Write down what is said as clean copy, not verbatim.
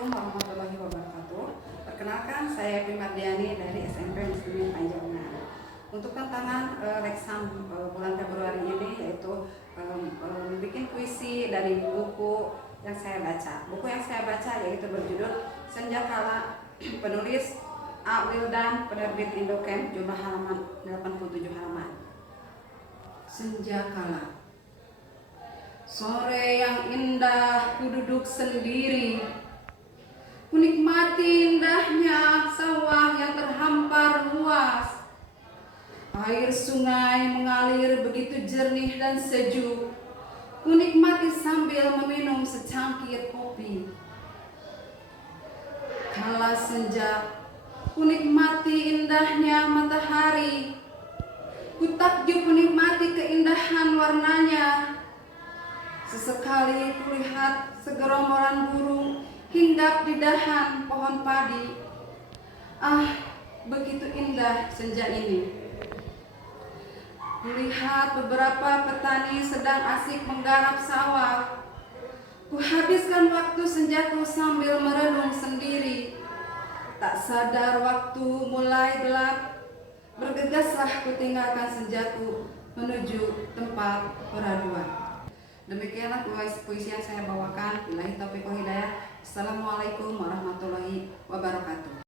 Assalamualaikum warahmatullahi wabarakatuh. Perkenalkan, saya Evi Mardiani dari SMP Muslimin Panjangan. Untuk tantangan Lexam bulan Februari ini yaitu membuat puisi dari buku yang saya baca. Buku yang saya baca yaitu berjudul Senja Kala, penulis A. Wildan, penerbit Indocamp, jumlah halaman 87 halaman. Senja Kala. Sore yang indah, ku duduk sendiri, ku nikmati indahnya sawah yang terhampar luas. Air sungai mengalir begitu jernih dan sejuk, ku nikmati sambil meminum secangkir kopi. Kala senja, ku nikmati indahnya matahari, ku takjub menikmati keindahan warnanya. Sesekali kulihat segerombolan burung hinggap di dahan pohon padi. Ah, begitu indah senja ini. Kulihat beberapa petani sedang asik menggarap sawah. Kuhabiskan waktu senjaku sambil merenung sendiri. Tak sadar waktu mulai gelap. Bergegaslah kutinggalkan senjaku menuju tempat peraduan. Demikianlah puisi yang saya bawakan. Billahi taufiq wal hidayah. Assalamualaikum warahmatullahi wabarakatuh.